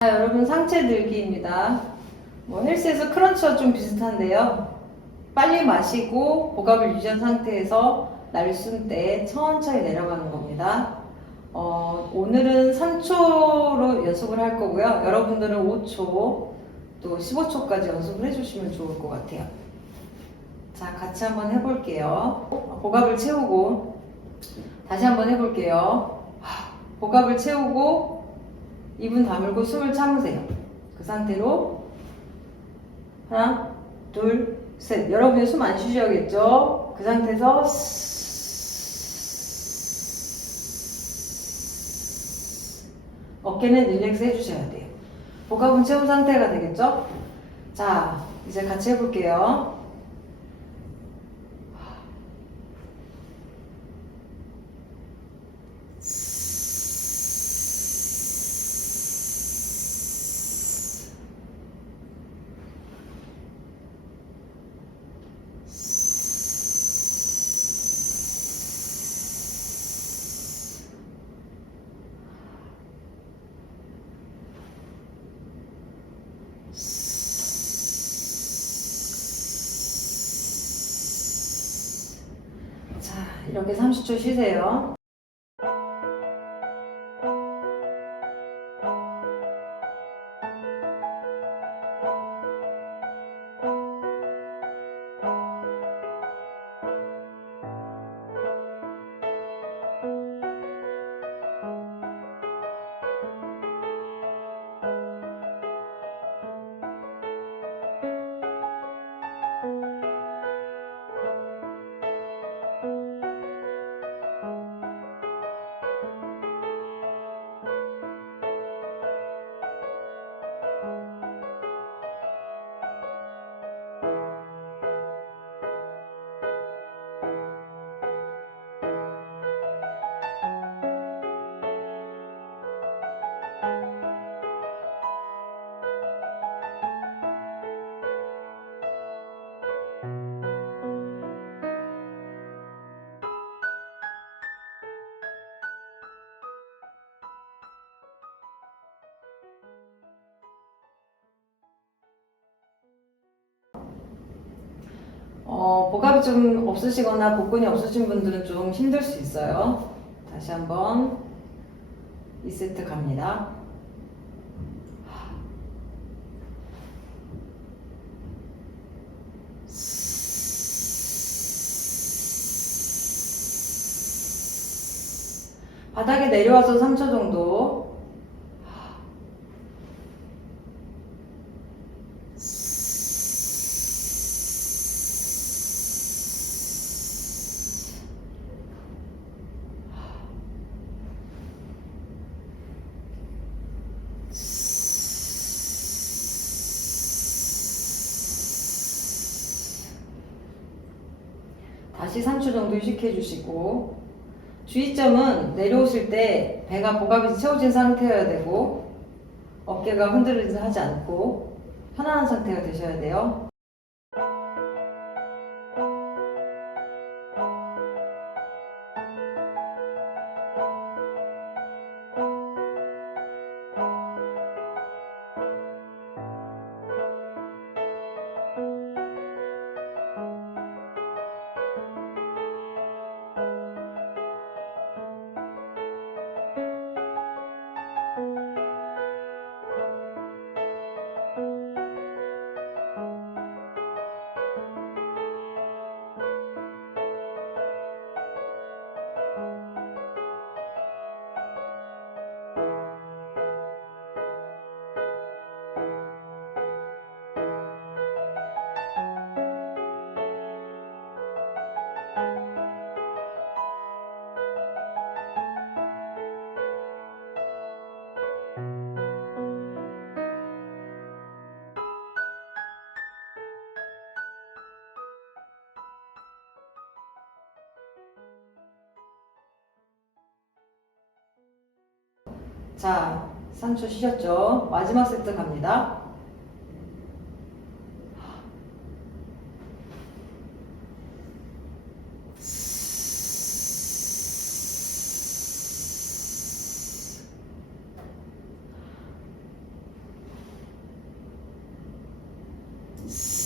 자, 여러분 상체 들기입니다. 뭐 헬스에서 크런치와 좀 비슷한데요. 빨리 마시고 복압을 유지한 상태에서 날숨 때 천천히 내려가는 겁니다. 어, 오늘은 3초로 연습을 할 거고요. 여러분들은 5초 또 15초까지 연습을 해주시면 좋을 것 같아요. 자, 같이 한번 해볼게요. 복압을 채우고 다시 한번 해볼게요. 하, 복압을 채우고 입은 다물고 숨을 참으세요. 그 상태로 하나, 둘, 셋. 여러분이 숨 안 쉬셔야겠죠? 그 상태에서 어깨는 릴렉스 해주셔야 돼요. 복압은 채운 상태가 되겠죠? 자, 이제 같이 해볼게요. 자, 이렇게 30초 쉬세요. 어, 복압이 좀 없으시거나 복근이 없으신 분들은 좀 힘들 수 있어요. 다시 한번 2세트 갑니다. 바닥에 내려와서 3초 정도. 다시 3초 정도 휴식해 주시고 주의점은 내려오실 때 배가 복압이 채워진 상태여야 되고 어깨가 흔들리지 하지 않고 편안한 상태가 되셔야 돼요. 자, 3초 쉬셨죠? 마지막 세트 갑니다. you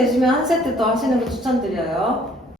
되시면 한 세트 더 하시는 거 추천드려요.